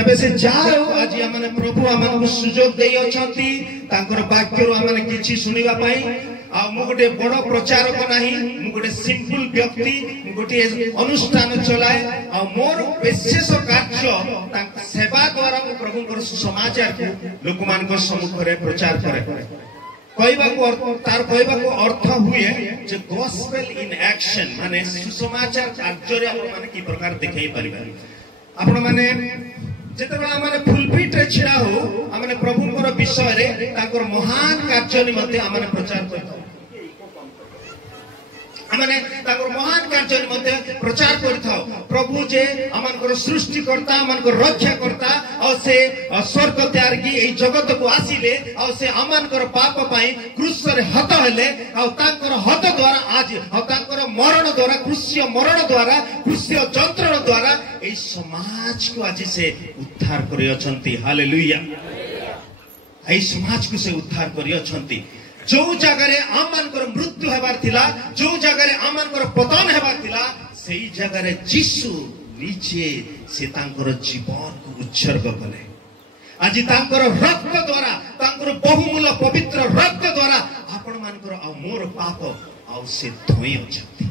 तबे से जाओ आज आमने प्रभु आमन सुजोग देई अछंती तांकर वाक्यरो आमने किछि सुनिबा पई आ मु गोटे बड़ प्रचारक नाही मु गोटे सिंपल व्यक्ति मु गोटे अनुष्ठान चलाए आ मोर विशेष कार्य तांक सेवा द्वारा मु प्रभुकर सुसमाचार को लोक मान को सम्मुख रे प्रचार करे कहबा को तार कहबा को अर्थ हुए जे गॉस्पेल इन एक्शन माने सुसमाचार कार्य रे आपण माने की प्रकार देखै परिबा आपण माने जेतबेला माने फुलपिट रे छिड़ा हो आमने प्रभुकर विषय रे ताकर महान कार्य निमते आमने प्रचार करतो आमने ताकर महान कार्य निमते प्रचार करथाओ प्रभु जे आमनकर सृष्टि करता आमनकर रक्षा करता और से स्वर्ग त्याग की एई जगत को आसीले और से आमनकर पाप पई क्रूस रे हत हेले और तांकर हत द्वारा आज और तांकर मरण द्वारा क्रूस्य मरण द्वारा क्रूस्य जंत्रण द्वारा एई समाज को आज से उद्धार करि अछंती हालेलुया एई समाज को से उद्धार करि अछंती जो जगह आमनकर मृत्यु हेबार थिला जो जगह आमनकर पतन हेबार थिला सेई जगह यीशु निजे से तांकर जीवन को उत्सर्ग कले आज तांकर रक्त द्वारा तांकर बहुमूल्य पवित्र रक्त द्वारा आपण मानकर आ मोर पाप आ से धोई अछंती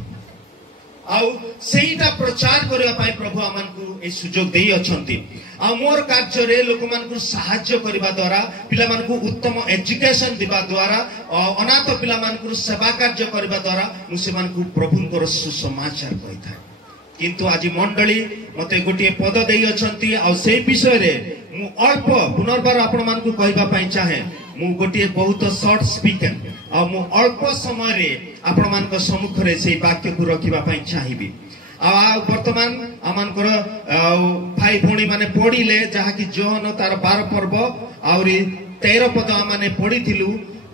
आ सेईटा प्रचार करबा पई प्रभु आमनकु ए सुजोग देई अछंती आ मोर कार्य रे लोक मानकु सहाय्य करबा द्वारा पिला मानकु उत्तम एजुकेशन दिबा द्वारा अनाथ पिला मानकु सेवा कार्य करबा द्वारा मुसे मानकु प्रभुंकर सुसमाचार कहिथा किंतु आज मंडली मते गोटे पद देई अछंती आ सेई विषय रे मु अल्प पुनर्बार आपण मानकु कहबा पई चाहे मु गोटे बहुत शॉर्ट स्पीकर आ मु अल्प समय रे आपण मानक सम्मुख रे सेई वाक्य को रखिबा पई चाहिबी आ वर्तमान आमनकर भाई भौणी माने पढ़िले जहा कि जोहन तार 12 पर्व आउरी 13 पद माने पढ़िथिलु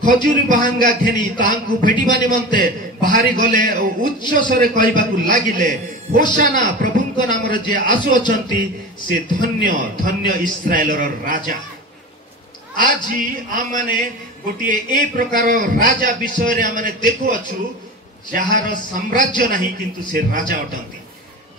खजूरी बहांगा घेनी तांकु भेटिबा निमंते बाहरी गले उच्च स्वरे कहबाकू लागिले होशाना प्रभुंक नाम रे जे आसु अछंती से धन्य धन्य इस्राएलर राजा आजी आमने गोटिए ए प्रकार राजा विषय रे आमने देखु अछु जहार साम्राज्य नहीं किंतु से राजा अटंती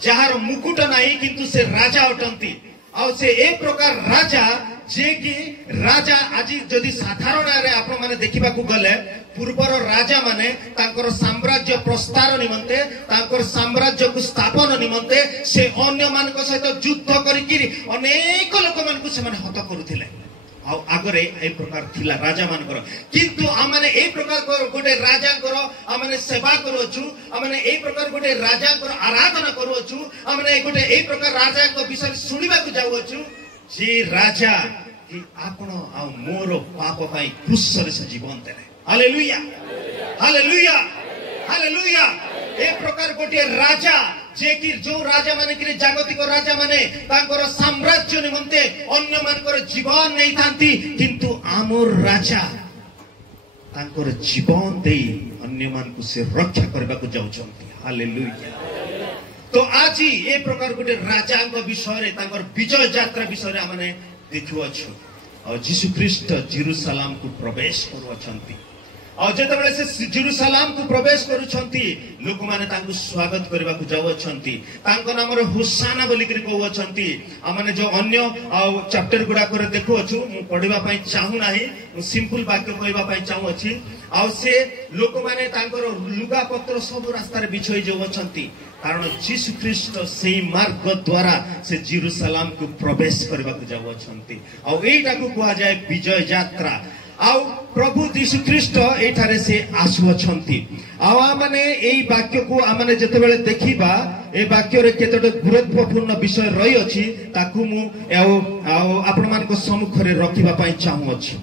जहार मुकुट नहीं किंतु से राजा अटंती आ से एक प्रकार राजा जे कि राजा आज जदि साधारण रे आपण माने देखिबा को गले पूर्वर राजा माने तांकर साम्राज्य प्रस्तार निमंते तांकर साम्राज्य को स्थापन निमंते से अन्य मानक सहित युद्ध करिकि अनेक लोक मानकु से माने हत करूथिले आ आगरे ए प्रकार थिला राजा मानकर किंतु आमने ए प्रकार गोटे राजा करो आमने सेवा करूछु आमने ए प्रकार गोटे राजा कर आराधना करूछु आमने गोटे ए प्रकार राजा को विषय सुनिबा को जाउछु जे राजा कि आपण आ मोर पाप पई क्रूस रे से जीवन देले हालेलुया हालेलुया हालेलुया ए प्रकार गोटे राजा जे कि जो राजा माने कि जागतिक राजा माने तांकर साम्राज्य निमंते अन्य मानकर जीवन नै थांती किंतु आमोर राजा तांकर जीवन देई अन्य मान को से रक्षा करबा को जाउछंती हालेलुया तो आज ए प्रकार गोटे राजा को विषय रे तांकर विजय यात्रा विषय रे हमने देखु अछु और यीशु ख्रीष्ट जेरूशलेम को प्रवेश करू अछंती और जेतबेले से जेरूशलेम को प्रवेश करूछंती लोक माने तांको स्वागत करबा को जाउ अछंती तांको नाम रे होसाना बोली करी कहू अछंती हमने जो अन्य चैप्टर गुडा करे देखु अछु मु पढिबा पई चाहू नाही मु सिंपल वाक्य कहबा पई चाहू अछि आ से लोक माने तांकर लुगा पत्र सब रास्ता रे बिछोई जाउ अछंती कारण यीशु ख्रीष्ट सेई मार्ग द्वारा से जेरूशलेम को प्रवेश करबा को जाउ अछंती आ एटा को कहआ जाय विजय यात्रा आउ प्रभु यीशु ख्रीष्ट एठारे से आसु अछंती आउ माने एई वाक्य को आमने जतेबेले देखिबा ए वाक्य रे केतोटे गुरुत्वपूर्ण विषय रही अछि ताकू मु आपण मान को सम्मुख रे रखिबा पई चाहू अछि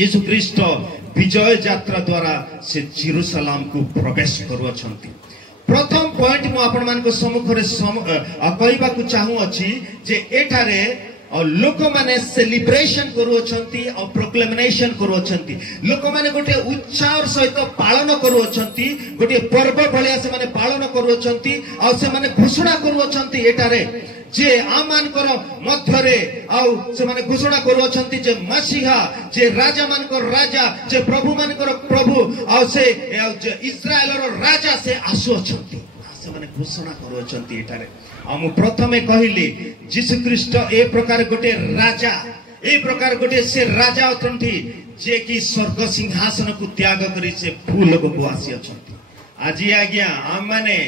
यीशु ख्रीष्ट विजय यात्रा द्वारा से जेरूशलेम को प्रवेश करू अछंती प्रथम पॉइंट मु आपण मान को सम्मुख रे कहबा को चाहू अछि जे एठारे और लोक माने सेलिब्रेशन करू अछंती और प्रोक्लेमेशन करू अछंती लोक माने गोटे उत्साह सहित पालन करू अछंती गोटे पर्व भलिया से माने पालन करू अछंती और से माने घोषणा करू अछंती एटारे जे आमानकर मध्य रे आउ से माने घोषणा करू अछंती जे मसीहा जे राजा मानकर राजा जे प्रभु मानकर प्रभु और से इस्राएल रो राजा से आसु अछंती से माने घोषणा करू अछंती एटारे मु प्रथमे कहली जीशु ख्रीस्ट ए प्रकार गोटे राजा ए प्रकार गोटे से राजा अटंती जे कि स्वर्ग सिंहासन को त्याग करी से भूलोक को आसी अछंती। आज आज्ञा आम माने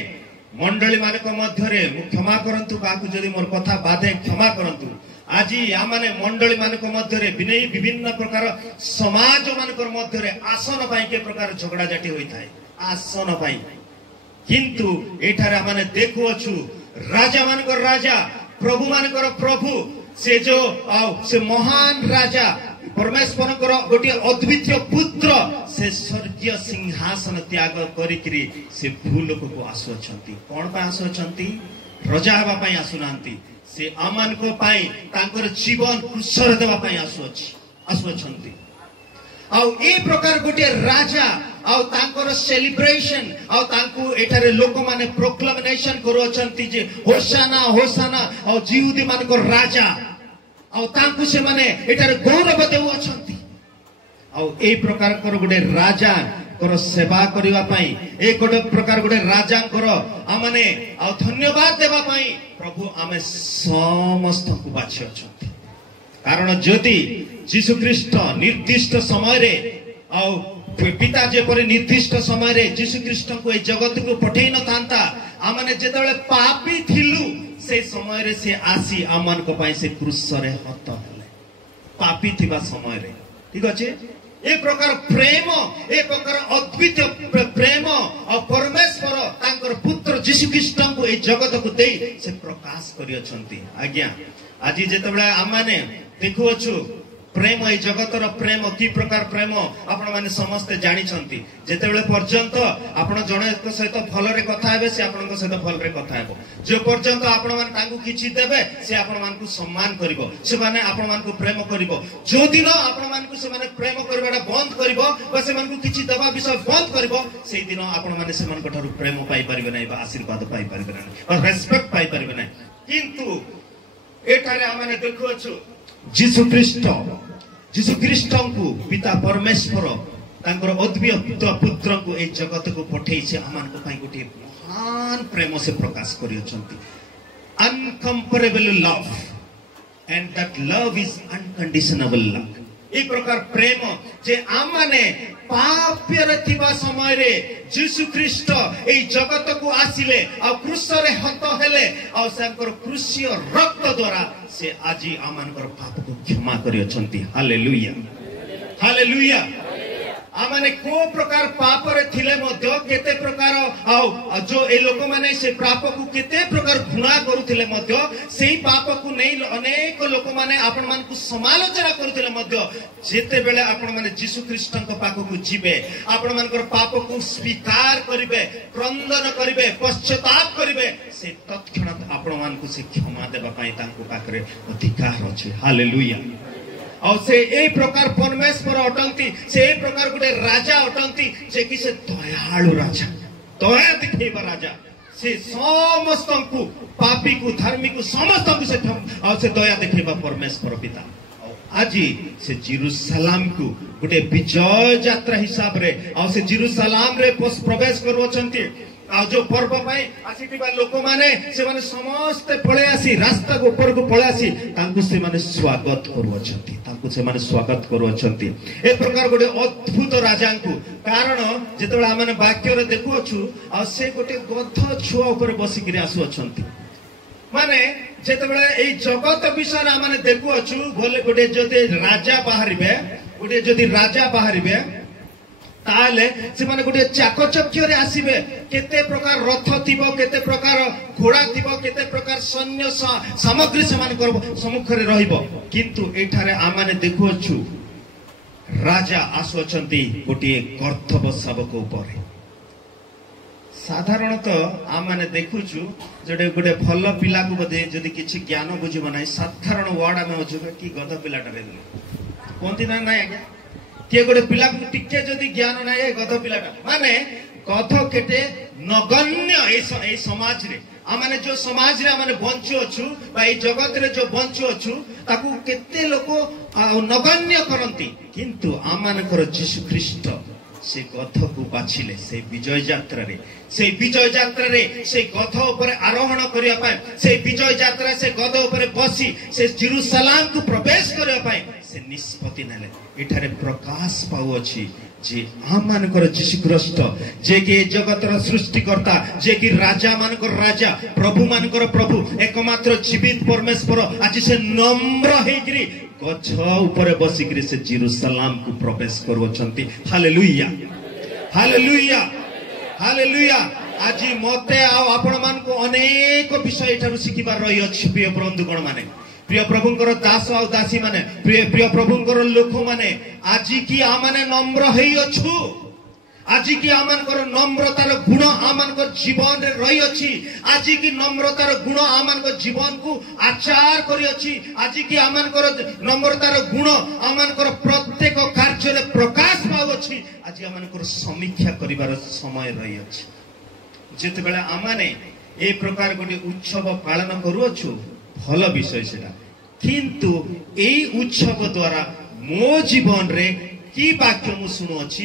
मंडली मानक मध्यरे क्षमा करंतु काकु जदि मोर कथा बाधे क्षमा करंतु। आज आमाने मंडली मानक मध्यरे विभिन्न प्रकार समाज मानक मध्यरे आसन पाई के प्रकार झगड़ा जाटी होई थाए आसन पाई, किंतु एठारे आमाने देखु अछु राजा मानकर राजा प्रभु मानकर प्रभु से जो से महान राजा परमेश्वर गोटे अद्वितीय पुत्र से स्वर्गीय सिंहासन त्याग करिकरी से भूलोक को आसुअछंती। कौन पे आसुअछंती? रजा हवा पाई आसुनांती, से आमान को पाई तांकर जीवन कुशल देवा पाई आसुअछंती। आउ ए प्रकार गोटे राजा आउ तांकर सेलिब्रेशन आउ तांकु एठारे लोक माने प्रोक्लेमेशन करूछंती जे होसाना होसाना आउ जिहुदी मानको राजा आउ तांकु से माने एठारे गौरव देउछंती। आउ ए प्रकार कर गोटे राजा कर सेवा करिवा पई ए गोटे प्रकार गोटे राजा कर आमाने आउ धन्यवाद देवा पई प्रभु आमे समस्त को बाछि अछंती। कारण जदि जीशु ख्रीस्ट निर्दिष्ट समय रे आउ पिता जेपरि निर्दिष्ट समय रे जीशु ख्रीस्ट को ए जगत को पठेई न तांता आमाने जेतबेले पापी थिलु से समय रे से आसी आमान को पाई से क्रूस रे हत हले पापी थिबा समय रे। ठीक अछि? ए प्रकार प्रेम ए प्रकार अद्वितीय प्रेम और परमेश्वर तांकर पुत्र जीशु ख्रीस्ट को ए जगत को देई से प्रकाश करि अछंती। आज्ञा आज जेतबेले आमाने देखु अछु प्रेम ए जगतर प्रेम की प्रकार प्रेम आपण माने समस्त जानि छंती। जेतेबेले पर्यंत आपण जणे को सहित भल रे कथा हेबे से आपण को सहित भल रे कथा हेबो, जे पर्यंत आपण मान तांकु किछि देबे से आपण मान को सम्मान करिवो, से माने आपण मान को प्रेम करिवो। जो दिन आपण मान को से माने प्रेम करबाडा बंद करिवो बा से मान को किछि देबा विषय बंद करिवो सेही दिन आपण माने से मान को थारु प्रेम पाई परिबे नै बा आशीर्वाद पाई परिबे नै बा रेस्पेक्ट पाई परिबे नै। किंतु एटारे आमाने देखु अछु जीशु ख्रीस्ट को पिता परमेश्वर तांकर अद्वितीय पुत्र को ए जगत को पठेई से आमान को पाई गोटे महान प्रेम से प्रकाश करि अछंती। Incomparable love and that love is unconditionable love. ए प्रकार प्रेम जे आमाने पाप्य रे थिबा समय रे जीशु ख्रीस्ट ए जगत को आसिले आ क्रूस रे हत हेले आ संकर क्रूसीय रक्त द्वारा से आजी आमानकर पाप को क्षमा करि अछंती। Hallelujah hallelujah. आमाने को प्रकार पाप रे थिले मध्य केते प्रकार आ जो ए लोक माने से पाप को केते प्रकार घृणा करूथिले मध्य सेही पाप को नै अनेक लोक माने आपण मान को समालोचना करूथिले मध्य जेते बेले आपण माने जीशु ख्रीस्ट को पाप को जीवे आपण मानकर पाप को स्वीकार करिवे क्रंदन करिवे पश्चाताप करिवे से तत्क्षणात आपण मान को से क्षमा देबा पई तांको पाखरे अधिकार अछि। हालेलुया। और से ए प्रकार परमेश्वर अटंती से ए प्रकार गोटे राजा अटंती जे कि से दयालु राजा दया दिखेबा राजा से समस्त को पापी को धार्मी को समस्त को से दया दिखेबा परमेश्वर पिता। आज से जेरूसलाम को गोटे विजय यात्रा हिसाब रे आ से जेरूसलाम रे प्रवेश करूछंती। आ जो पर्व पाई आसीथिबा लोक माने से माने समस्त पळे आसी रास्ता को ऊपर को पळे आसी तांकु से माने स्वागत करूछंती तांकु से माने स्वागत करूछंती। ए प्रकार गोटे अद्भुत राजा को कारण जेतबेला आमाने वाक्य रे देखु अछु आ से गोटे गध छुआ ऊपर बसी गिरे आसु अछंती माने जेतबेला ए जगत विषय आमाने देखु अछु बोले गोटे जदि राजा बाहरिबे गोटे जदि राजा बाहरिबे ताले से माने गोटे चाकचक्य रे आसीबे केते प्रकार रथ थिबो केते प्रकार घोड़ा थिबो केते प्रकार सैन्य सामग्री से माने करबो सम्मुख रे रहिबो। किंतु एठारे आमाने देखु अछु राजा आसुचंती गोटे कर्तव्य शावक ऊपर। साधारणतः आमाने देखुछु जडे गोटे भल पिला को बदे जदि किछि ज्ञान बुझिबो नै साधारण वर्ड आमे बुझिबो कि गध पिलाटा रे कोनती ना नै आज्ञा के गोटे पिला को टिके जदि ज्ञान नै ए गध पिलाटा माने गध केते नगण्य ए समाज रे आमाने जो समाज रे आमाने बंचु अछु बा ए जगत रे जो बंचु अछु ताकू केते लोक नगण्य करंती। किंतु आमानकर जीशु ख्रीस्ट से गध को बाछिले से विजय यात्रा से गध ऊपर आरोहण करने से विजय यात्रा से गध ऊपर बसी से जेरुसलाम को प्रवेश करने से निष्पत्ति नेले एठारे प्रकाश पाउछि जे आम मानकर जीशु ख्रीष्ट जे कि जगतर सृष्टिकर्ता जे कि राजा मानकर राजा प्रभु मानकर प्रभु एकमात्र जीवित परमेश्वर आज से नम्र हेकरी गछ ऊपर बसिकरी से जेरुसलाम को प्रवेश करूछंती हालेलुया हालेलुया हालेलुया आज मते आपण मान को अनेक विषय एठारु सिखिबार रही अछि प्रिय बंधुगण माने प्रिय प्रभुंकर दास और दासी माने प्रिय प्रभुंकर लोक माने आज की आमाने नम्र हेई अछु आज की आमानकर नम्रतार गुण आमानकर जीवन रे रही अछि आज की नम्रतार गुण आमानकर जीवन को आचार करी अछि आज की आमानकर नम्रतार गुण आमानकर प्रत्येक कार्य रे प्रकाश पाउ अछि आज आमानकर समीक्षा करिवार समय रही अछि जेते बेला आमाने ए प्रकार गोटे उत्सव पालन करू अछु भल विषय सेटा किंतु एई उत्सव द्वारा मो जीवन रे की वाक्य मु सुनु अछि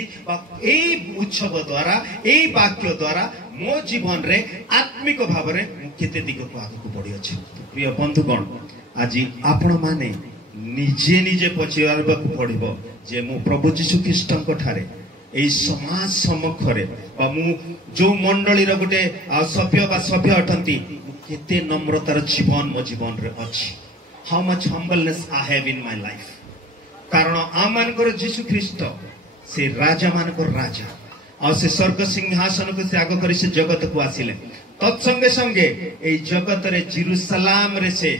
एई उत्सव द्वारा एई वाक्य द्वारा मो जीवन रे आत्मिक भाव रे केते दिग को आगु को बढ़ी अछि प्रिय बंधुगण आज आपण माने निजे निजे पछियारबा को पड़िबो जे मो प्रभु यीशु ख्रीष्टଙ୍କ ठारे एई समाज सम्मुखरे बा मु जो मंडली रो गोटे सभ्य अटंती केते नम्रतार जीवन मो जीवन रे अछि how much humbleness I have in my life कारण आमानकर यीशु ख्रीष्ट से राजा मानकर राजा और से स्वर्ग सिंहासन को त्याग करी से जगत को आसिले तत्संगे संगे ए जगत रे जेरुसलाम रे से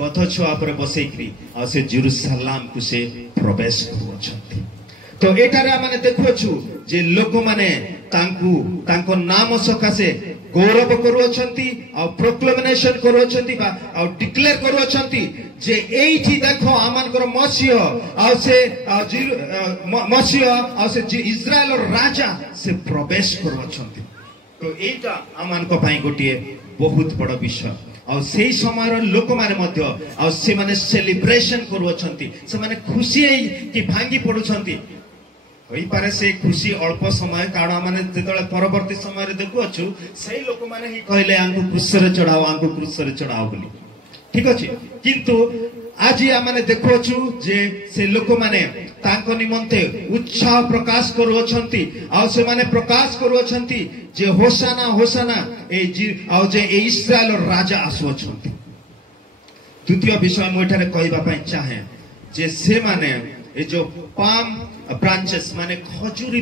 गध छुआ पर बसेकरी और से जेरुसलाम को से प्रवेश करूछंती तो एटारे माने देखुछु जे लोक माने तांको नाम सकासे गौरव करूछंती और प्रोक्लेमेशन करूछंती बा और डिक्लेयर करूछंती जे एठी देखो आमानकर मसीह और से मसीह और से इस्राएल राजा से प्रवेश करूछंती तो एटा आमानक पई गोटिए बहुत बड़ विषय और से समय लोक माने मध्य और से माने सेलिब्रेशन करूछंती से माने खुशी कि भांगी पडुछंती होई पारे से खुशी अल्प समय कारण माने जेतले परवर्ती समय रे देखु अछु सही लोक माने ही कहले आंकु क्रूसरे चढ़ाओ बोली ठीक अछि किंतु आज माने देखु अछु जे से लोक माने तांको निमंते उत्साह प्रकाश करू अछंती आ से माने प्रकाश करू अछंती जे होसाना होसाना आ जे इस्राएल राजा आसु अछंती द्वितीय विषय मोठारे कहबा पई चाहे जे से माने ए जो पाम ब्रांचेस माने खजूरी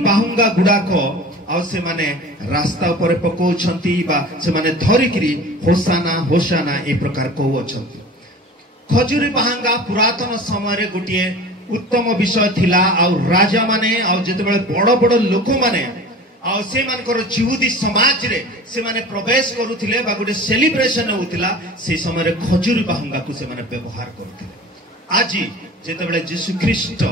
बाहुंगा गुडाको आ से माने रास्ता ऊपर पकोछंती बा से माने धरिकरी होसाना ए प्रकार कहू अछंती खजूरी बाहुंगा पुरातन समय रे गोटिए उत्तम विषय थिला आ राजा माने आ जेतेबेले बड़ लोक माने आ से मानकर जिहुदी समाज रे से माने प्रवेश करूथिले बा गोटे सेलिब्रेशन होतिला से समय रे खजूरी बाहुंगा को से माने व्यवहार करूथिले आज जेतेबेले यीशु ख्रीष्ट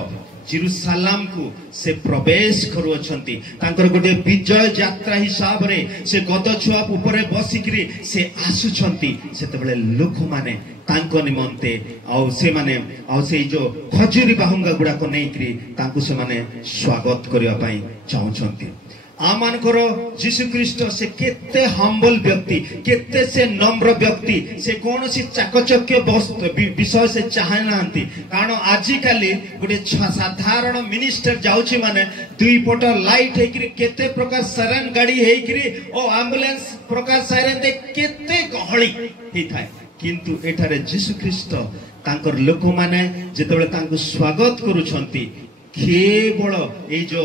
जेरुसलाम को से प्रवेश करूछंती तांकर गोटे विजय यात्रा हिसाब रे से गद छुआ ऊपर बसिकरी से आसुछंती सेतेबेले लोक माने तांको निमंते आ से माने आ से जो खजूरी बाहुंगा गुडा को नेकरी तांको से माने स्वागत करिया पई चाहुछंती आमानकर यीशु ख्रीष्ट से केते हम्बल व्यक्ति केते से नम्र व्यक्ति से कौन सी चाकचक्य विषय से चाहनांती कारण आजि काली गोटे साधारण मिनिस्टर जाउची माने दुई पट लाइट हेकरी केते प्रकार सायरन गाड़ी हेकरी ओ एम्बुलेंस प्रकार सायरन दे केते गहळी हे थाए किंतु एठारे यीशु ख्रीष्ट तांकर लोक माने जेतेबेले तांको स्वागत करूछंती केवल ए जो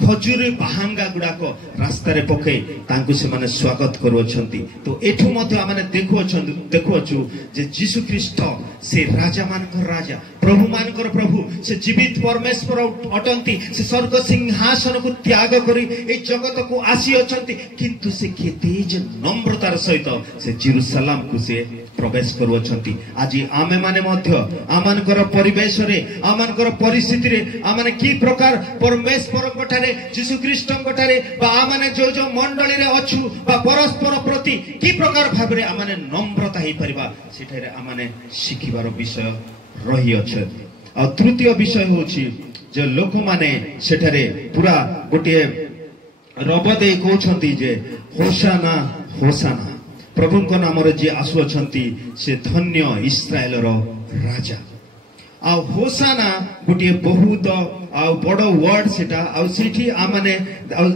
खजूरी बाहुंगा गुडा को रास्ता रे पके तांको से माने स्वागत करूछंती तो एठु मध्ये माने देखुछु जे यीशु ख्रीष्ट से राजा मानकर राजा प्रभु मानकर प्रभु से जीवित परमेश्वर अटंती से स्वर्ग सिंहासन को त्याग करी ए जगत को आसी अछंती किंतु से केते जे नम्रतार सहित से जेरुसलाम को से प्रवेश करूछंती आज आमे माने मध्ये आमानकर परिवेश रे आमानकर परिस्थिति रे आमाने की प्रकार परमेश्वर कोठारे यीशु ख्रीष्ट कोठारे बा आमाने जो जो मंडली रे अछु बा परस्पर प्रति की प्रकार भाव रे आमाने नम्रता हे परिबा सेठारे आमाने शिखिबार विषय रही अछि आ तृतीय विषय होछि जे लोक माने सेठारे पूरा गोटे रब दे कहउछंती जे होशाना होशाना प्रभु को नाम रे जे आसुअछंती से धन्य इस्राएल रो राजा आ होशाना गोटे बहुत बड़ वर्ड सेटा आ सेठी आ माने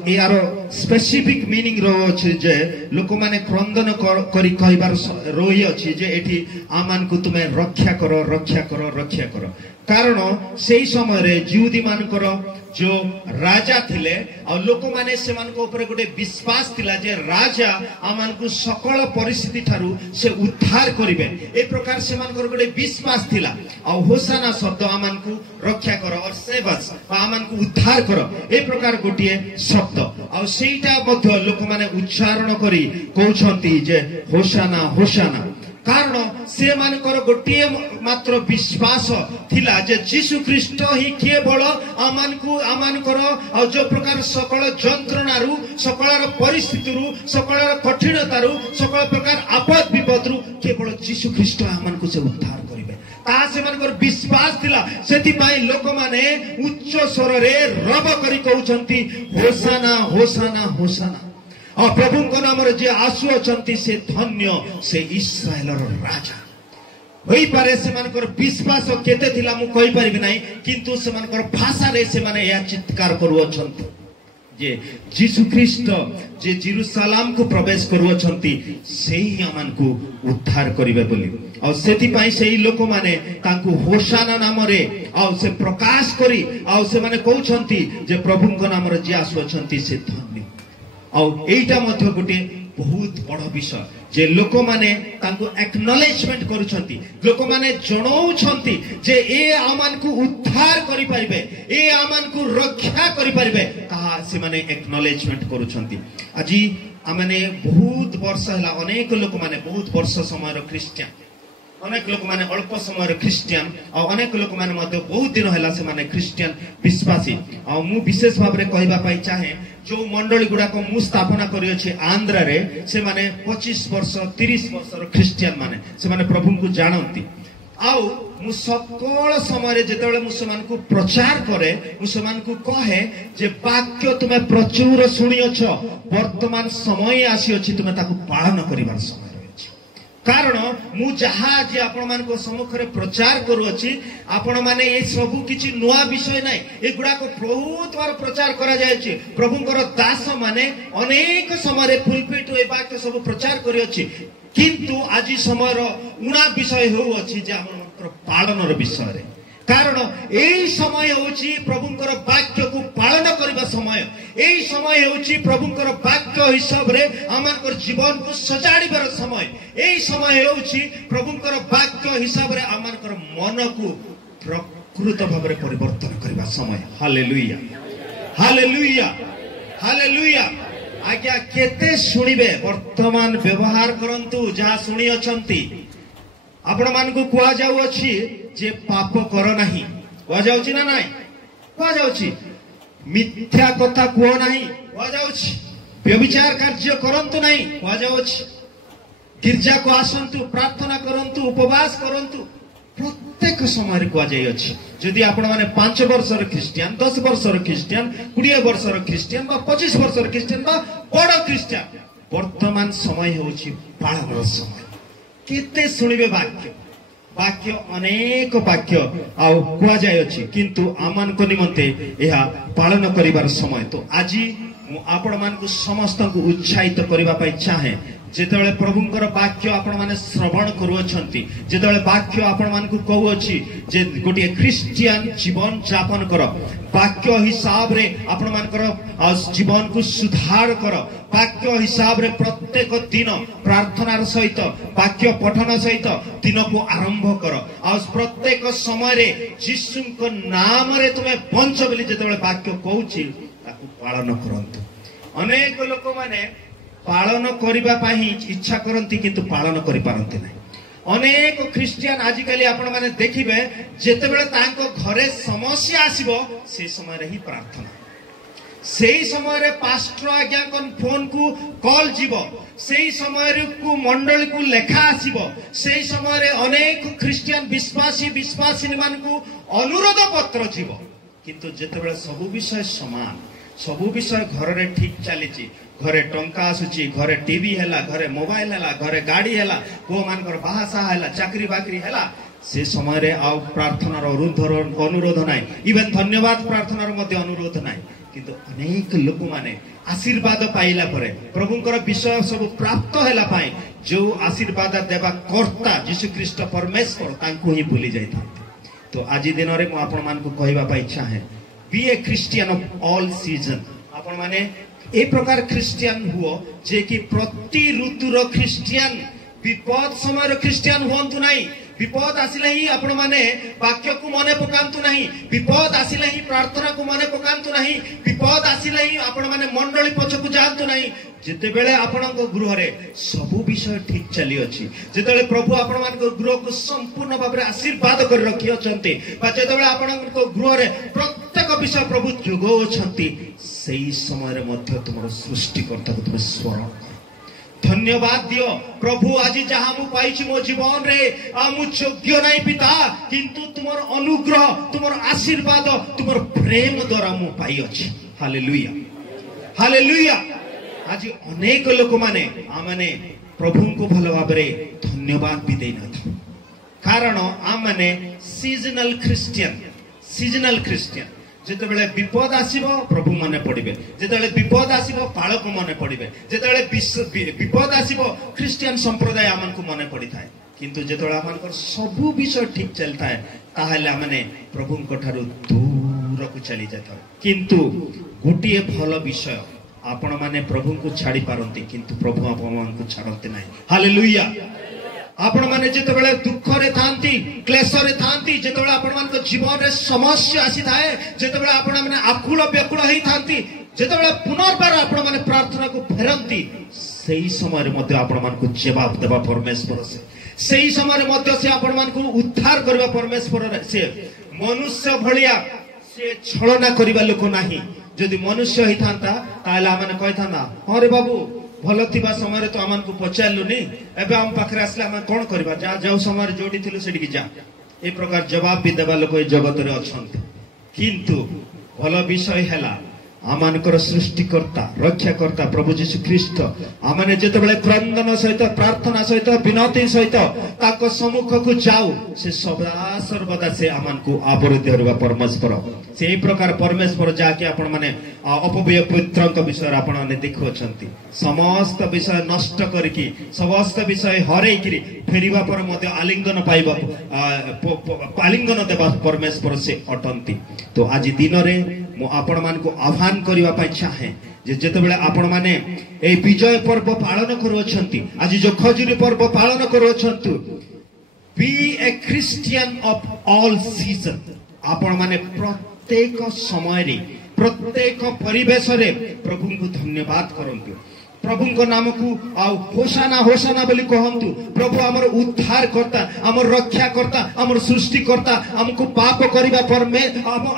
यार स्पेसिफिक मीनिंग रो अछि जे लोक माने क्रंदन करी कहबार रोई अछि जे एठी आमान को तुमे रक्षा करो रक्षा करो रक्षा करो कारण से समय रे जिहुदी मानकर जो राजा थिले और लोक माने से मान को ऊपर गोटे विश्वास थिला जे राजा आमान को सकल परिस्थिति थारु से उद्धार करिवे ए प्रकार से मानकर गोटे विश्वास थिला और होशाना शब्द आमान को रक्षा करो और सेवस आमान को उद्धार करो ए प्रकार गोटे शब्द और सेटा मध्य लोक माने उच्चारण करी कहउछंती जे होशाना होशाना कारण से मानकर गोटे मात्र विश्वास थिला जे यीशु ख्रीष्ट ही केवल आमानकर और जो प्रकार सकल जंत्रणारु सकल परिस्थितिरु सकल कठिनतारु सकल प्रकार आपद विपदरु केवल यीशु ख्रीष्ट आमान को से उद्धार करिवे ता से मानकर विश्वास थिला सेति पई लोक माने उच्च स्वर रे रब करी कहउछंती होशाना होशाना होशाना और प्रभु को नाम रे जे आसु अछंती से धन्य से इस्राएल राजा होई पारे से मानकर विश्वास केते थिला मु कहि परिबि नाही किंतु से मानकर भाषा रे से माने या चित्कार करू अछंती जे यीशु ख्रीष्ट जे जेरूशलेम को प्रवेश करू अछंती सेही आमान को उद्धार करिवे बोली और सेति पई सेही लोक माने तांकु होशाना नाम रे और से प्रकाश करी और से माने कहउछंती जे प्रभु को नाम रे जे आसु अछंती से धन्य और एटा मध्य गोटे बहुत बड़ विषय जे लोक माने तांको एक्नॉलेजमेंट करूछंती लोक माने जणाउछंती जे ए आमान को उद्धार करि परिबे ए आमान को रक्षा करि परिबे ता से माने एक्नॉलेजमेंट करूछंती आजी आमने बहुत वर्ष हला अनेक लोक माने बहुत वर्ष समय रो क्रिश्चियन अनेक लोक माने अल्प समय रो क्रिश्चियन और अनेक लोक माने मध्य बहुत दिन हला से माने क्रिश्चियन विश्वासी और मु विशेष भाव रे कहबा पाई चाहे जो मंडली गुडा को मु स्थापना करी अछि आंध्र रे से माने 25 वर्ष 30 वर्ष रो क्रिश्चियन माने से माने प्रभु को जानंती आउ मु सकल समय रे जेतेबेले मु समान को प्रचार करे मु समान को कहे जे वाक्य तुमे प्रचुर सुनियछ वर्तमान समय आसी अछि तुमे ताको पालन करिवार समय कारण मु जहा जे आपण मान को सम्मुख रे प्रचार करू अछि आपण माने ए सब किछि नुवा विषय नै ए गुडा को बहुत बार प्रचार करा जाय अछि प्रभुकर दास माने अनेक समय रे फुलपिट ए वाक्य सब प्रचार करी अछि किंतु आजि समय रो उना विषय हो अछि जे आपण पालन रो विषय रे कारण एई समय होछि प्रभुकर वाक्य को पालन करबा समय एई समय होछि प्रभुकर वाक्य हिसाब रे आमानकर जीवन को सजाड़ीबार समय एई समय होछि प्रभुकर वाक्य हिसाब रे आमानकर मन को प्रकृत भाव रे परिवर्तन करबा समय हालेलुया हालेलुया हालेलुया आज्ञा केते सुनिबे वर्तमान व्यवहार करंतु जहा सुनी अछंती आपण मान को कुआ जाउ अछि जे पाप कर नाही कुआ जाउछि ना नाही कुआ जाउछि मिथ्या कथा कुओ नाही कुआ जाउछि व्यभिचार कार्य करंतु नाही कुआ जाउछि गिरजा को आसंतु प्रार्थना करंतु उपवास करंतु प्रत्येक समय रे कुआ जाय अछि जदि आपण माने 5 वर्ष रो क्रिश्चियन 10 वर्ष रो क्रिश्चियन 20 वर्ष रो क्रिश्चियन बा 25 वर्ष रो क्रिश्चियन बा बड़ क्रिश्चियन वर्तमान समय होछि पालन रो समय केते सुनिबे वाक्य वाक्य अनेक वाक्य आउ कुआ जाय अछि किंतु आमान को निमंते एहा पालन करिवार समय तो आजी आपण मान को समस्त को उत्साहित करिवा पई चाहे जेतेबेले प्रभुंकर वाक्य आपण माने श्रवण करू अछंती जेतेबेले वाक्य आपण मान को कहू अछि जे गोटे क्रिश्चियन जीवन यापन कर वाक्य हिसाब रे आपण मानकर जीवन को सुधार कर वाक्य हिसाब रे प्रत्येक दिन प्रार्थनार सहित वाक्य पठन सहित दिन को आरंभ कर आ प्रत्येक समय रे यीशु को नाम रे तुमे बंच बोली जेतेबेले वाक्य कहूची ताकू पालन करंतु अनेक लोक माने पालन करिबा पाही इच्छा करंती किंतु पालन करि पारंती नै अनेक क्रिश्चियन आजिकली आपण माने देखिबे जेतेबेले तांको घरे समस्या आसीबो से समय रे ही प्रार्थना सेही समय रे पास्टर आज्ञा कोन फोन को कॉल जीवो सेही समय रे को मंडल को लेखा आसीबो सेही समय रे अनेक क्रिश्चियन विश्वासी विश्वासिनी मान को अनुरोध पत्र जीवो किंतु जेतेबेले सबु विषय समान सबु विषय घर रे ठीक चली घरे टंका आसुची घरे टीवी हैला घरे मोबाइल हैला घरे गाड़ी हैला को मानकर बाहासा हैला चाकरी बाकरी हैला से समय रे आ प्रार्थना अनुरोध नाई इवन धन्यवाद प्रार्थना अनुरोध नाई किंतु अनेक लोक माने आशीर्वाद पाइला परे प्रभुंकर विषय सब प्राप्त हैला पाए जो आशीर्वाद देवा कर्ता यीशु ख्रीष्ट परमेश्वर तांको ही भूली जाइता। तो आज दिन रे मु आपण मान को कहबा पाई चाहे be a Christian of all season आपण माने ए प्रकार क्रिश्चियन हुओ जे कि प्रति ऋतुर क्रिश्चियन विपद समय क्रिश्चियन हुंतु नाही विपद आसिले ही आपण माने वाक्य को मने पकांतु नाही विपद आसिले ही प्रार्थना को मने पकांतु नाही विपद आसिले ही आपण माने मंडली पछकु जांतु नाही जेते बेले आपणक गृह रे सबु विषय ठीक चली अछि जेतेले प्रभु आपण मानक गृह को संपूर्ण भाबरे आशीर्वाद कर रखि अछंती बा जेते बेले आपणक गृह रे प्रत्येक विषय प्रभु जोगो अछंती सेही समय रे मध्य तुमरो सृष्टिकर्ता को तुम स्मरण धन्यवाद दियो प्रभु आज जहाँ मु पाइछि मो जीवन रे मु योग्य नहीं पिता किंतु तुमर अनुग्रह तुमर आशीर्वाद तुमर प्रेम द्वारा मु पाई अछि। Hallelujah hallelujah. आज अनेक लोक माने आमने प्रभु को भलो भाबरे धन्यवाद भी देना था कारण आमने सीजनल क्रिश्चियन जेतेबेले विपद आसीबो प्रभु मने पड़िबे जेतेबेले विपद आसीबो पालक मने पड़िबे जेतेबेले विपद आसीबो क्रिश्चियन संप्रदाय आमन को मने पड़ी थाए किंतु जेतेबेले आमन को सबु विषय ठीक चलता है ताहले आमने प्रभु को ठारू दूर को चली जाता किंतु गोटिए भल विषय आपण माने प्रभु को छाड़ी पारंती किंतु प्रभु आपण को छाड़ते नाही। हालेलुया। आपण माने जेतेबेले दुख रे थांती क्लेश रे थांती जेतेबेले आपण मान को जीवन रे समस्या आसी थाए जेतेबेले आपण माने आकुल व्याकुल हेई थांती जेतेबेले पुनर्बार आपण माने प्रार्थना को फेरंती सेही समय रे मध्ये आपण मान को जवाब देबा परमेश्वर से सेही समय रे मध्ये से आपण मान को उद्धार करबा परमेश्वर से मनुष्य भलिया से छलना करबा लोक नाही जदि मनुष्य ही थांता ताले आमने कहि थांता अरे बाबू भल थिबा समय रे तो आमन को पचारलुनी एबे हम पाखरे आसले हम कोन करबा जा जो समय जोडी थिलु सेडी की जा ए प्रकार जवाब भी देबा लोक ए जगत रे अछंती किंतु भल विषय हैला आमानकर सृष्टिकर्ता रक्षाकर्ता प्रभु यीशु ख्रीष्ट आमने जेतेबेले क्रंदन सहित प्रार्थना सहित विनती सहित ताको सम्मुख को जाऊ से सदा सर्वदा से आमान को आवृत्ति करबा परमेश्वर से प्रकार परमेश्वर जाके आपण माने अपव्यय पुत्रक विषय आपण माने देखुछंती समस्त विषय नष्ट करके समस्त विषय हरै किरी फेरिबा पर मध्ये आलिंगन पाइबा आलिंगन देबा परमेश्वर से अटंती। तो आज दिन रे मु आपण मान को आह्वान करिवा पई चाहे जे जेतेबेले आपण माने ए विजय पर्व पालन करूछंती आज जो खजुरी पर्व पालन करूछंतु be a Christian of all season आपण माने प्रत्येक समय रे प्रत्येक परिवेश रे प्रभु को धन्यवाद करंतु प्रभु को नाम को होशाना होशाना बोली कहंतु प्रभु हमर उद्धार करता हमर रक्षा करता हमर सृष्टि करता हमको पाप करिबा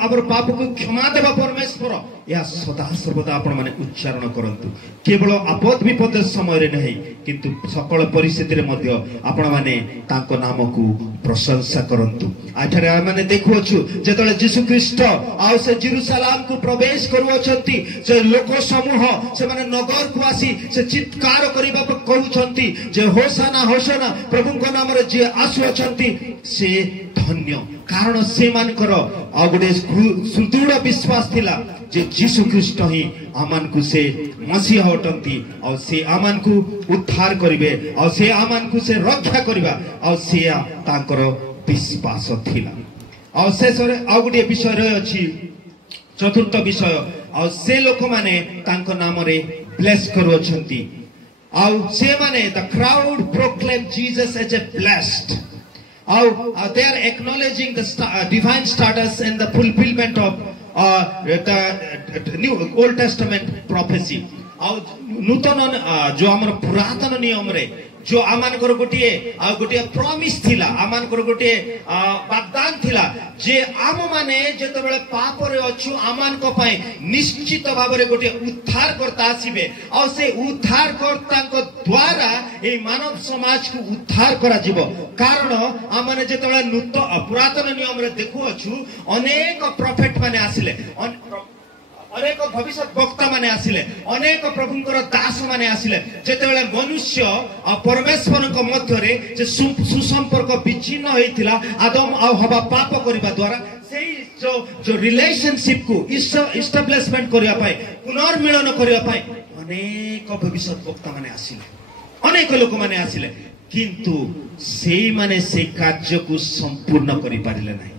हमर पाप को क्षमा देबा परमेश्वर या सदा सर्वदा आपण माने उच्चारण करंतु केवल आपद विपद समय रे नहीं किंतु सकल परिस्थिति रे मध्ये आपण माने तांको नाम को प्रशंसा करंतु। आठरे माने देखुछु जेतले यीशु ख्रीष्ट आ से जेरूशलेम को प्रवेश करूछंती से लोक समूह से माने नगर को आसी से चित्कार करिबा कहउछंती जे होशाना होशाना प्रभु को नाम रे जे आसु अछंती से धन्य कारण से मानकर आ गुडे सुदृढ़ विश्वास थिला जे यीशु ख्रीष्ट ही आमान को से मसीहा अटंती और से आमान को उद्धार करिवे और से आमान को से रक्षा करिवा और से तांकर विश्वास थिला। और शेषरे आ गुडे विषय रे अछि चतुर्थ विषय और से लोक माने तांको नाम रे ब्लेस करूछंती और से माने the crowd proclaim Jesus as a blessed they are acknowledging the divine status and the fulfillment of the New Old Testament prophecy. और नूतन जो हमर पुरातन नियम रे जो आमानकर गोटे गोटे प्रॉमिस थिला आमानकर गोटे वाग्दान थिला जे आम माने जेतेबेले पाप रे अछु आमानक पय निश्चित भाव रे गोटे उद्धार करता आसीबे आ से उद्धार करता को द्वारा ए मानव समाज को उद्धार करा जिवो कारण आमाने जेतेबेले नूतन पुरातन नियम रे देखु अछु अनेक प्रॉफिट माने आसिले अनेक भविष्य वक्ता माने आसिले अनेक प्रभुंकर दास माने आसिले जेतेबेले मनुष्य परमेश्वर को मध्य रे जे सुसंपर्क विच्छिन्न होइतिला आदम आ हवा पाप करिबा द्वारा सेही जो रिलेशनशिप को इस्टाब्लिशमेंट करिया पाए पुनर्मिलन करिया पाए अनेक भविष्य वक्ता माने आसिले अनेक लोक माने आसिले किंतु सेही माने से कार्य को संपूर्ण करि पारिले नाही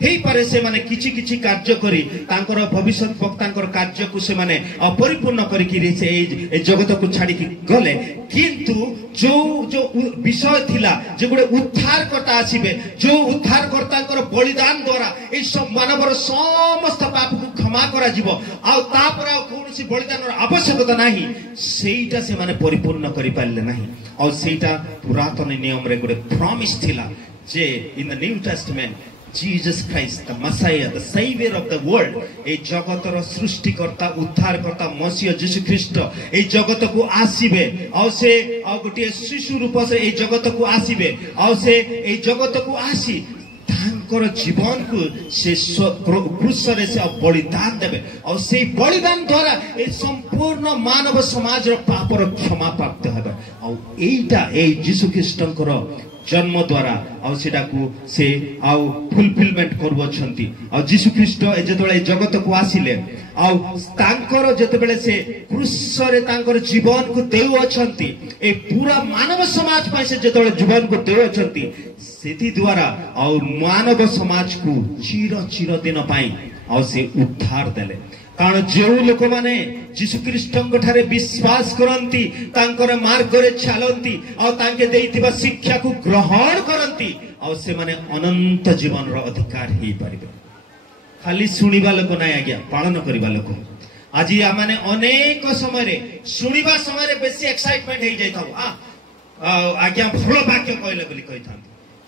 हेई पारे से माने किछि किछि कार्य करी तांकर भविष्य वक्तांकर कार्य को से माने परिपूर्ण करी कि से ए जगत को छाड़ी कि गले किंतु जो जो विषय थिला जे गुडे उद्धार करता आसीबे जो उद्धार करतांकर बलिदान द्वारा ए सब मानवर समस्त पाप को क्षमा करा जिवो आ तापर आ कोनसी बलिदानर आवश्यकता नाही सेईटा से माने परिपूर्ण करि पाले नाही और सेईटा पुरातन नियम रे गुडे प्रॉमिस थिला जे in the new testament Jesus Christ, the Messiah, the Savior of the world, ए जगतर सृष्टिकर्ता उद्धारकर्ता मसीह जीशु ख्रीष्ट ए जगत को आसीबे और से गोटे शिशु रूप से ए जगत को आसीबे और से ए जगत को आसी तांकर जीवन को से क्रूस रे से बलिदान देबे और से बलिदान द्वारा ए संपूर्ण मानव समाज रो पापर क्षमा प्राप्त हेबे और एटा ए जीशु ख्रीष्टंकर जन्म द्वारा आउ सेटा को से आउ फुलफिलमेंट करबछंती आ जीशु ख्रीष्ट जेतेबेले जगत को आसिले आउ तांकर जेतेबेले से क्रूस रे तांकर जीवन को देउ अछंती ए पूरा मानव समाज पय से जेतेबेले जीवन को देउ अछंती सेति द्वारा आउ मानव समाज को चिर दिन पय आउ से उद्धार देले कारण जो लोक माने जीशु ख्रीष्टंक ठारे विश्वास करंती तांकर मार्ग रे चलंती और तांके देइतिबा शिक्षा को ग्रहण करंती और से माने अनंत जीवन रो अधिकार ही परिबे खाली सुनिबा लोक नै आज्ञा पालन करिबा लोक आजि आ माने अनेक समय रे सुनिबा समय रे बेसी एक्साइटमेंट हे जाय थाउ आज्ञा फल वाक्य कहले बोली कहिथां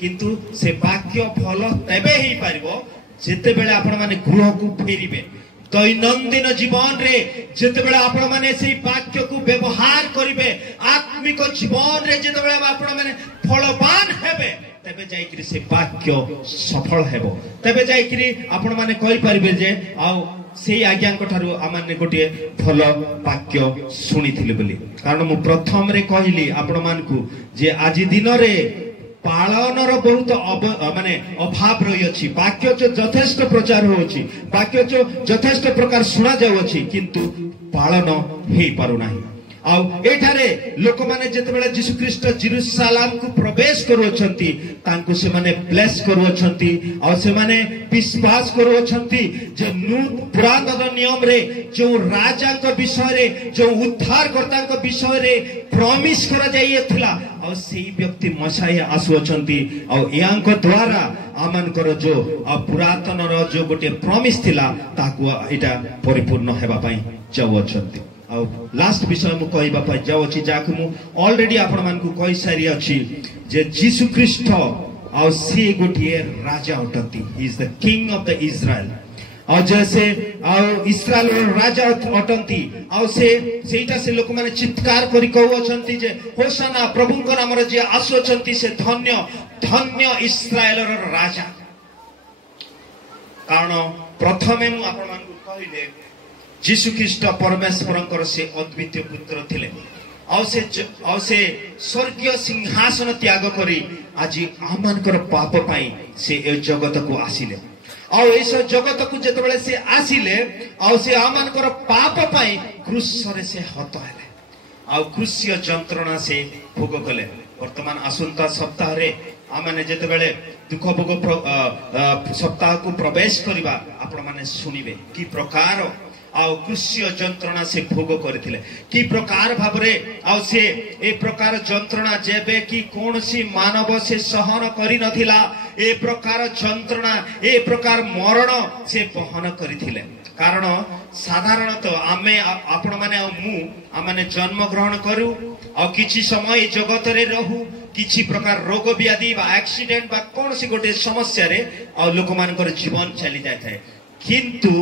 किंतु से वाक्य फल तबे ही परिबो जेते बेले आपण माने गृह को फेरिबे दैनंदिन जीवन रे जेते बेले आपण माने से वाक्य को व्यवहार करिवे आत्मिक जीवन रे जेते बेले आपण माने फलवान हेबे तबे जाई कि से वाक्य सफल हेबो तबे जाई कि आपण माने कहि परिबे जे आ सेही आज्ञा को ठारू आमाने गोटे फल वाक्य सुनिथिले बोली कारण मु प्रथम रे कहिली आपण मान को जे आज दिन रे पालनर बहुत माने अभाव रही अछि वाक्य यथेष्ट प्रचार होछि वाक्य यथेष्ट प्रकार सुना जाउ अछि किंतु पालन हे पारु नाही आउ एठारे लोक माने जेते बेले जीशु ख्रीष्ट जेरूशलेम को प्रवेश करूछंती तांको से माने ब्लेस करूछंती और से माने विश्वास करूछंती जे पुरातन नियम रे जो राजा को विषय रे जो उद्धार करता को विषय रे प्रॉमिस करा जाइएथिला और सेही व्यक्ति मसाया आसुछंती और यांक द्वारा आमानकर जो पुरातन रो जो गोटे प्रॉमिस थिला ताको एटा परिपूर्ण हेबा पई जाउछंती आ लास्ट विषय मु कहबा पई जाउछि जाके मु ऑलरेडी आपण मान को कहि सारी अछि जे जीशु ख्रीष्ट और से गोटे राजा अटंती he is the king of the इजराइल और जैसे इस्राएल राजा अटंती और सेटा से लोक माने चित्कार करी कहू अछंती जे होशाना प्रभुଙ୍କ नाम रे जे आसुछंती से धन्य धन्य इस्राएल राजा कारण प्रथमे मु आपण मान को कहिले जीशु ख्रीष्ट परमेश्वरंकर से अद्वितीय पुत्र थिले और से स्वर्गीय सिंहासन त्याग करी आज आमानकर पाप पाई से ए जगत को आसिले और इस जगत को जेतबेले से आसिले और से आमानकर पाप पाई क्रूस रे से हत हेले और क्रूसीय जंत्रणा से भोग कले वर्तमान आसंता सप्ताह रे आमाने जेतबेले दुख भोग सप्ताह को प्रवेश करिबा आपण माने सुनिबे की प्रकार आउ क्रूसीय जंत्रणा से भोग करथिले की प्रकार भाबरे आउ से ए प्रकार जंत्रणा जेबे की कोनसी मानव से सहन करि नथिला ए प्रकार जंत्रणा ए प्रकार मरण से बहन करथिले कारण साधारणतः आमे आपण माने मु आमाने जन्म ग्रहण करू ଆଉ କିଛି ସମୟ ଏ ଜଗତରେ ରହୁ କିଛି ପ୍ରକାର ରୋଗ ବ୍ୟାଧି ବା ଆକ୍ସିଡେଣ୍ଟ ବା କୌଣସି ଗୋଟେ ସମସ୍ୟାରେ ଆଉ ଲୋକମାନଙ୍କର ଜୀବନ ଚାଲି ଯାଇଥାଏ କିନ୍ତୁ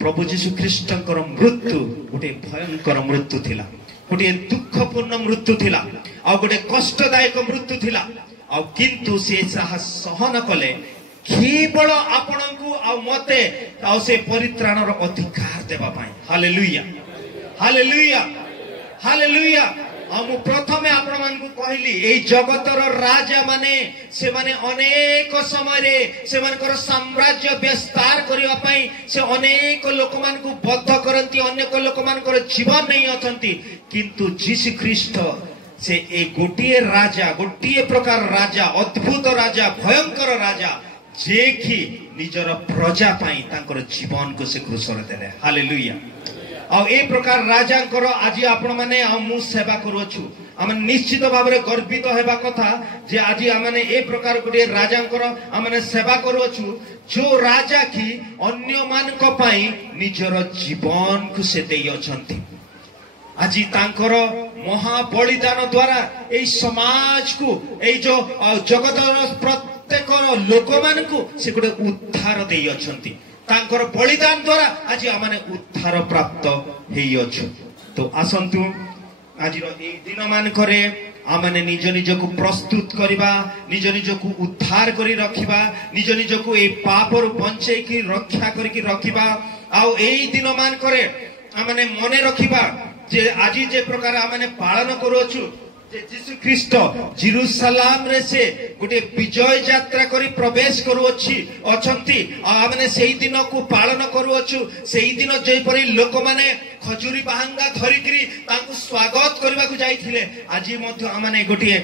ପ୍ରଭୁ ଯୀଶୁ ଖ୍ରୀଷ୍ଟଙ୍କର ମୃତ୍ୟୁ ଗୋଟେ ଭୟଙ୍କର ମୃତ୍ୟୁ ଥିଲା ଗୋଟେ ଦୁଃଖପୂର୍ଣ୍ଣ ମୃତ୍ୟୁ ଥିଲା ଆଉ ଗୋଟେ କଷ୍ଟଦାୟକ ମୃତ୍ୟୁ ଥିଲା ଆଉ କିନ୍ତୁ ସେ ତାହା ସହନ କଲେ କେବଳ ଆପଣଙ୍କୁ ଆଉ ମତେ ଆଉ ସେ ପରିତ୍ରାଣର ଅଧିକାର ଦେବା ପାଇଁ ହାଲେଲୁୟା ହାଲେଲୁୟା ହାଲେଲୁୟା ମୁଁ ପ୍ରଥମେ ଆପଣମାନଙ୍କୁ କହିଲି ଏଇ ଜଗତର ରାଜା ମାନେ ସେମାନେ ଅନେକ ସମୟରେ ସେମାନଙ୍କର ସାମ୍ରାଜ୍ୟ ବିସ୍ତାର କରିବା ପାଇଁ ସେ ଅନେକ ଲୋକମାନଙ୍କୁ ବଦ୍ଧ କରନ୍ତି ଅନେକ ଲୋକମାନଙ୍କର ଜୀବନ ନେଇ ଅଛନ୍ତି କିନ୍ତୁ ଯୀଶୁ ଖ୍ରୀଷ୍ଟ ସେ ଏ ଗୋଟିଏ ରାଜା ଗୋଟିଏ ପ୍ରକାର ରାଜା ଅଦ୍ଭୁତ ରାଜା ଭୟଙ୍କର ରାଜା ଯେ କି ନିଜର ପ୍ରଜା ପାଇଁ ତାଙ୍କର ଜୀବନକୁ ସେ କ୍ରୁଶରେ ଦେଲେ ହାଲେଲୁୟା ଆଉ ଏ ପ୍ରକାର ରାଜାଙ୍କର ଆଜି ଆପଣ ମାନେ ଆଉ ମୁଁ ସେବା କରୁଅଛୁ ଆମେ ନିଶ୍ଚିତ ଭାବରେ ଗର୍ବିତ ହେବା କଥା ଯେ ଆଜି ଆମେ ଏ ପ୍ରକାର ଗୋଟିଏ ରାଜାଙ୍କର ଆମେ ସେବା କରୁଅଛୁ ଯୋଉ ରାଜା କି ଅନ୍ୟମାନଙ୍କ ପାଇଁ ନିଜର ଜୀବନକୁ ସେ ଦେଇଅଛନ୍ତି ଆଜି ତାଙ୍କର ମହାବଳିଦାନ ଦ୍ୱାରା ଏଇ ସମାଜକୁ ଏଇ ଯୋଉ ଜଗତର ପ୍ରତ୍ୟେକ ଲୋକମାନଙ୍କୁ ସେ ଗୋଟେ ଉଦ୍ଧାର ଦେଇଅଛନ୍ତି ତାଙ୍କର ବଳିଦାନ ଦ୍ୱାରା ଆଜି ଆମେ ଉଦ୍ଧାର ପ୍ରାପ୍ତ ହେଇଅଛୁ ତ ଆସନ୍ତୁ ଆଜିର ଏଇ ଦିନ ମାନଙ୍କରେ ଆମେ ନିଜ ନିଜକୁ ପ୍ରସ୍ତୁତ କରିବା ନିଜ ନିଜକୁ ଉଦ୍ଧାର କରି ରଖିବା ନିଜ ନିଜକୁ এই ପାପରୁ ବଞ୍ଚେଇକି ରକ୍ଷା କରିକି ରଖିବା ଆଉ ଏଇ ଦିନ ମାନଙ୍କରେ ଆମେ ମନେ ରଖିବା ଯେ ଆଜି ଯେ ପ୍ରକାର ଆମେ ପାଳନ କରୁଅଛୁ ଯୀଶୁ ଖ୍ରୀଷ୍ଟ ଜେରୁସାଲେମ ରେ ସେ ଗୋଟେ ବିଜୟ ଯାତ୍ରା କରି ପ୍ରବେଶ କରୁଅଛି ଅଛନ୍ତି ଆମେ ସେଇ ଦିନକୁ ପାଳନ କରୁଅଛୁ ସେଇ ଦିନ ଯେପରି ଲୋକମାନେ ଖଜୁରୀ ବାହାଙ୍ଗା ଧରିକିରି ତାଙ୍କୁ ସ୍ୱାଗତ କରିବାକୁ ଯାଇଥିଲେ ଆଜି ମଧ୍ୟ ଆମେ ଗୋଟିଏ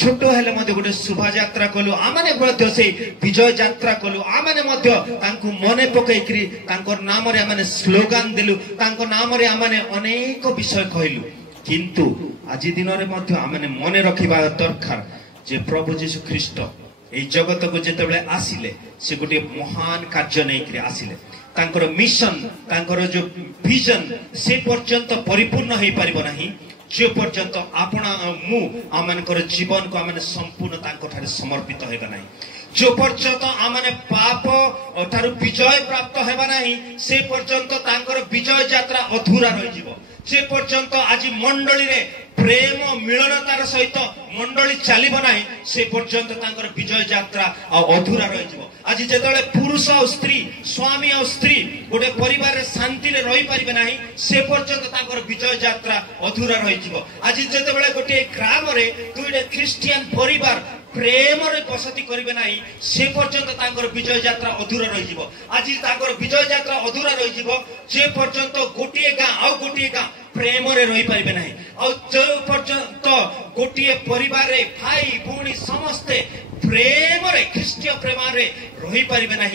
ছোট হেলে মধ্যে গোটে শোভাযাত্রা কলু আমনে মধ্যে সেই বিজয় যাত্রা কলু আমনে মধ্যে তাঙ্কু মনে পকাইকি তাঙ্কর নামরে আমনে স্লোগান দিলু তাঙ্ক নামরে আমনে অনেক বিষয় কহিলু কিন্তু আজি দিনরে মধ্যে আমনে মনে রাখিবা দরকার যে প্রভু যীশু খ্রিস্ট এই জগতକୁ যেতবে আসিলে সে গোটে মহান কার্য নেইকি আসিলে তাঙ্কর মিশন তাঙ্কর যে ভিজন সে পর্যন্ত পরিপূর্ণ হই পারিব নাহি যে পর্যন্ত আপনা মু আমানকৰ জীবন को আমনে সম্পূর্ণ তাঙ্কଠାରେ সমর্পিত হেবা নাই যে পর্যন্ত আমনে পাপ ঠারু বিজয় প্রাপ্ত হেবা নাই সে পর্যন্ত তাঙ্কর বিজয় যাত্রা অধুরা রই যিব যে পর্যন্ত আজি মণ্ডলী রে প্রেম মিলনতার সহিত মণ্ডলী চালিব নাই সে পর্যন্ত তাঙ্কর বিজয় যাত্রা অধুরা রই যিব আজি যেতলে পুরুষ ও স্ত্রী স্বামী ও স্ত্রী গোটে পরিবারে শান্তি রে রই পারিবে নাই সে পর্যন্ত তাঙ্কর বিজয় যাত্রা অধুরা রই যিব আজি যেতবে গোটে গ্রামরে দুইটা খ্রিস্টিয়ান পরিবার প্রেমরে বসতি করিবে নাই সে পর্যন্ত তাঙ্কর বিজয় যাত্রা অধুরা রই যিব আজি তাঙ্কর বিজয় যাত্রা অধুরা রই যিব যে পর্যন্ত গোটিয়ে গাঁ আউ গোটিয়ে গাঁ প্রেমরে রই পারিবে নাই আউ যে পর্যন্ত গোটিয়ে পরিবারে ভাই ভউণী সমস্তে প্রেমরে খ্রিস্টীয় প্রেমরে রই পারিবে নাই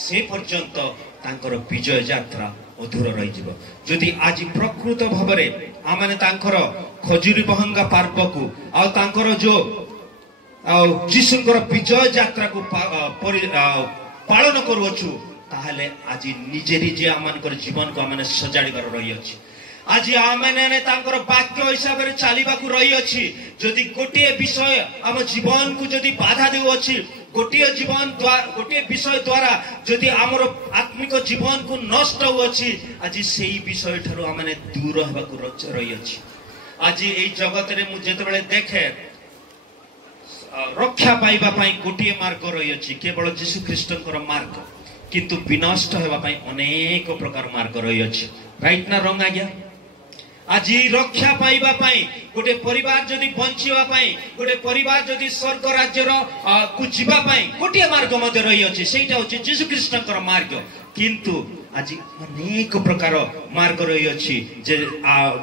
সে পর্যন্ত তাঙ্কর বিজয় যাত্রা অধুরা রই যিব যদি আজি প্রকৃত ভাবে আমনে তাঙ্কর খজুরি বহঙ্গা পার্বকু আউ তাঙ্কর जो जीशुଙ୍କର ବିଜୟ ଯାତ୍ରାକୁ ପାଳନ କରୁଅଛୁ ତାହେଲେ ଆଜି ନିଜେ ନିଜେ ଆମମାନଙ୍କର ଜୀବନକୁ ଆମେ ସଜାଡ଼ିବାର ରହିଅଛି ଆଜି ଆମେମାନେ ତାଙ୍କର ବାକ୍ୟ ହିସାବରେ ଚାଲିବାକୁ ରହିଅଛି ଯଦି ଗୋଟିଏ ବିଷୟ ଆମ ଜୀବନକୁ ଯଦି ବାଧା ଦେଉଅଛି ଗୋଟିଏ ବିଷୟ ଦ୍ୱାରା ଯଦି ଆମର ଆତ୍ମିକ ଜୀବନକୁ ନଷ୍ଟ ହେଉଅଛି ଆଜି ସେଇ ବିଷୟ ଠାରୁ ଆମେ ଦୂର ହେବାକୁ ରହିଅଛି ଆଜି ଏଇ ଜଗତରେ ମୁଁ ଯେତେବେଳେ ଦେଖେ रक्षा पाइबा पाई गोटे मार्ग रही अछि केवल यीशु ख्रिस्टଙ୍କର मार्ग किंतु विनष्ट हेबा पाई अनेक प्रकार मार्ग रही अछि राइट ना रंग आज्ञा आज रक्षा पाइबा पाई गोटे परिवार जदि बंचिबा पाई गोटे परिवार जदि स्वर्ग राज्यर को जीवा पाई गोटे मार्ग मध्य रही अछि सेटा होछि यीशु ख्रिस्टଙ୍କର मार्ग किंतु आज अनेक प्रकार मार्ग रही अछि जे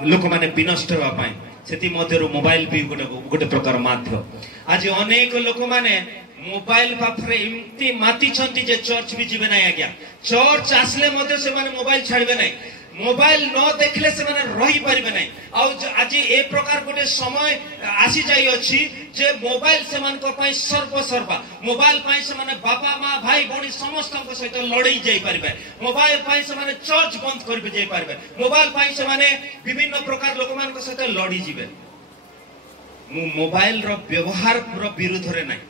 लोक माने विनष्ट हेबा पाई सेति मध्यरु मोबाइल भी गोटे प्रकार माध्य आज अनेक लोक माने मोबाइल पाखरे एमती माती छंती जे चर्च भी जीवे नाही आज्ञा चर्च आसले मध्य से माने मोबाइल छाड़बे नाही मोबाइल न देखले से माने रही परिबे नाही आ आज ए प्रकार गोटे समय आसी जाई अछि जे मोबाइल से मान को पई सर्वसर्वा मोबाइल पई से माने बाबा मां भाई बणी समस्त को सहित लड़ई जाई परिबे मोबाइल पई से माने चर्च बंद करबे जाई परिबे मोबाइल पई से माने विभिन्न प्रकार लोक मान को सहित लड़ी जिबे मोबाइल रो व्यवहार विरुद्ध रे नहीं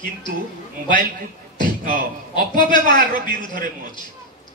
किंतु मोबाइल को अपव्यवहार रो विरुद्ध रे मु अछि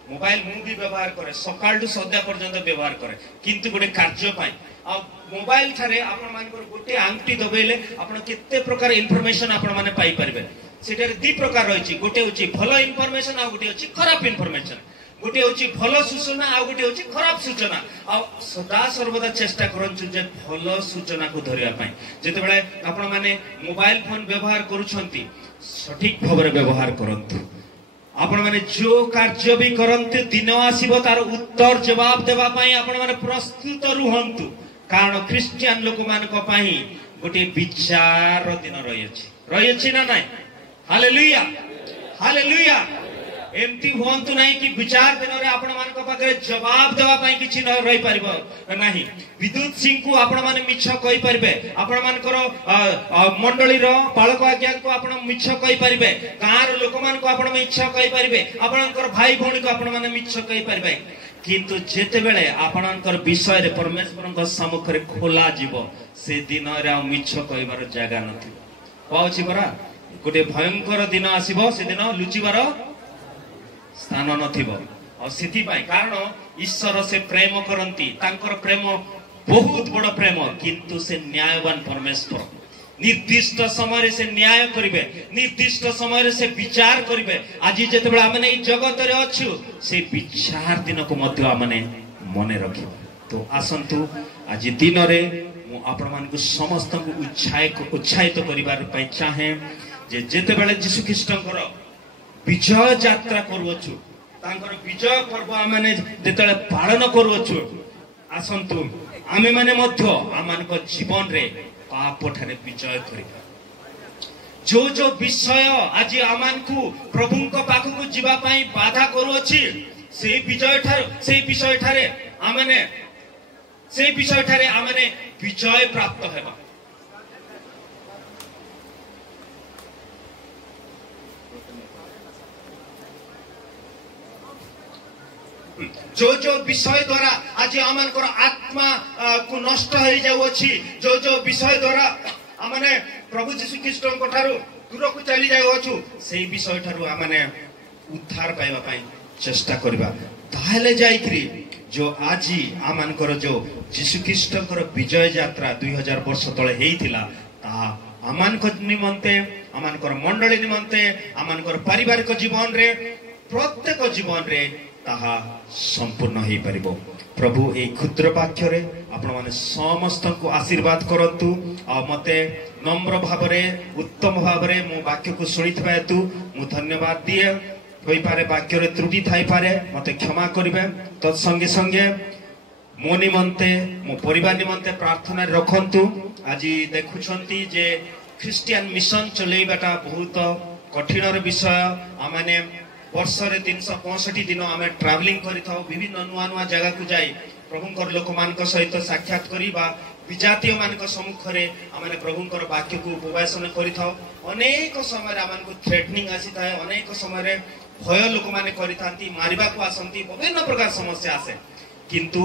मोबाइल मु भी व्यवहार करे सकाळ टू सद्या पर्यंत व्यवहार करे किंतु गोटे कार्य पाई आ मोबाइल थारे आपण मानकर गोटे आंगठी दबेले आपण केते प्रकार इन्फॉर्मेशन आपण माने पाई परबे सेटारे दी प्रकार रहिछि गोटे होछि भलो इन्फॉर्मेशन आ गोटे होछि खराब इन्फॉर्मेशन गोटे होछि भलो सूचना आ गोटे होछि खराब सूचना आ सदा सर्वदा चेष्टा करंछु जे भलो सूचना को धरिया पाई जेते बेले आपण माने मोबाइल फोन व्यवहार करूछंती सठिक भाବରେ व्यवहार करंतु आपण माने जो कार्य भी करंते दिन आसीबो तार उत्तर जवाब देबा पाई आपण माने प्रस्तुत रुहंतु कारण क्रिश्चियन लोक मान को पाई गोटे विचार दिन रही अछि ना नाही हालेलुया हालेलुया एमती होंतु नहीं कि विचार दिन रे आपण मान को पाखे जवाब देबा पाई किछि न रही परबो नाही विद्युत सिंह को आपण माने मिछ कहि परबे आपण मान करो मंडली रो पालक आज्ञा को आपण मिछ कहि परबे कार लोक मान को आपण मिछ कहि परबे आपणकर भाई भौणी को आपण माने मिछ कहि परबे किंतु जेते बेले आपणकर विषय रे परमेश्वर को सम्मुख रे खोला जीवो से दिन रे मिछ कहिबार जागा नथि पाउछि बरा गोटे भयंकर दिन आसीबो से दिन लुचिबार स्थान नथिबो और सिथि पाई कारण ईश्वर से प्रेम करंती तांकर प्रेम बहुत बड़ प्रेम किंतु से न्यायवान परमेश्वर निर्दिष्ट समय से न्याय करिवे निर्दिष्ट समय से विचार करिवे आज जेते बेला हमने ई जगत रे अछु से विचार दिन को मध्य हमने मने रखिबो तो आसंतु आज दिन रे मु आपण मान को समस्त को उत्साहित करिवार पई चाहे जे जेते बेला यीशु ख्रीष्टंकर विजय यात्रा करूछु तांकर विजय पर्व आमे जेतले पालन करूछु आसंतु आमे माने मध्य आमान को जीवन रे पाप ठारे विजय करिबा जो विषय आज आमान को प्रभु को पाख को जीवा पई बाधा करूछि से विषय ठारे आमे विजय प्राप्त हेबा जो विषय द्वारा आज आमान को आत्मा को नष्ट हो जाउछि जो विषय द्वारा आमने प्रभु यीशु ख्रीष्ट को ठारू दूर को चली जाउछु सेही विषय ठारू आमने उद्धार पाइबा पई चेष्टा करबा ताहले जाईकरी जो आज आमान को जो यीशु ख्रीष्ट को विजय यात्रा 2000 वर्ष तळे हेइथिला ता आमान को निमंते आमान को मंडली निमंते आमान को पारिवारिक जीवन रे प्रत्येक जीवन रे ताहा संपूर्ण हो पारिबो प्रभु ए क्षुद्र वाक्य रे आपण माने समस्त को आशीर्वाद करंतु आ मते नम्र भावरे उत्तम भावरे मो वाक्य को सुनिथबा हेतु मु धन्यवाद दिए होई पारे वाक्य रे त्रुटि थाई पारे मते क्षमा करिवे तत् संगे संगे मो निमंते मो परिवार निमंते प्रार्थना रखंतु आज देखुछंती जे क्रिश्चियन मिशन चलेबाटा बहुत कठिन विषय आमाने वर्ष रे 365 दिन आमे ट्रैवलिंग करि थाउ विभिन्न नुआ नुआ जगह को जाई प्रभुंकर लोक मान सहित साक्षात करी बा विजातीय मान सम्मुख रे आमे प्रभुंकर वाक्य को उपवासन करि थाउ अनेक समय आमान को थ्रेटनिंग आसी थाए अनेक समय रे भय लोक माने करि थांती मारिबा को आसंती विभिन्न प्रकार समस्या आसे किंतु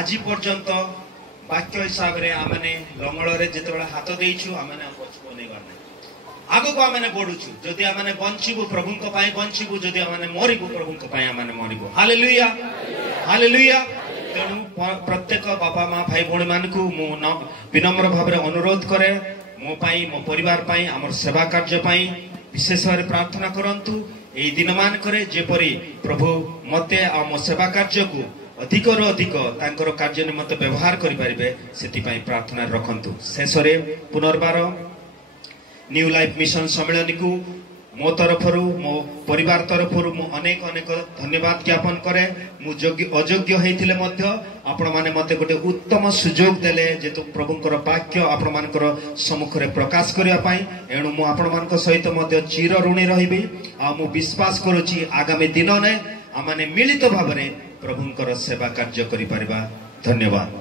आज पर्यंत वाक्य हिसाब रे आमे लंगळ रे जेतेबेला हाथ देइछु आमे पछको नै गरना आगो को आमे बढ़ुछु जदि आमे बंचिबु प्रभु को पाए बंचिबु जदि आमे मरिबु प्रभु को पाए आमे मरिबु हालेलुया हालेलुया तेणु प्रत्येक बापा माँ भाई भौणी मान को मु विनम्र भाव में अनुरोध करे मो पाई मो परिवार पाई हमर सेवा कार्य पाई विशेष भाव प्रार्थना करंतु एई दिन मान करे जेपरि प्रभु मते आ मो सेवा कार्य को अधिक रो अधिक तांकर कार्य निमित्त व्यवहार करि परिबे सेति पाई प्रार्थना रखंतु शेष रे पुनर्बार न्यू लाइफ मिशन सम्मेलन को मो तरफ मो परिवार तरफ मु अनेक अनेक धन्यवाद ज्ञापन करे मु अयोग्य होइथिले मध्य आपण माने मते गोटे उत्तम सुजोग देले जेतु प्रभुंकर वाक्य आपण मानकर सम्मुख रे प्रकाश करिया पाई एणु मु आपण मानक सहित मध्य चिर ऋणी रहिबी आ मु विश्वास करूची आगामी दिन ने आमाने मिलित भाबरे प्रभुंकर सेवा कार्य करि परिबा धन्यवाद।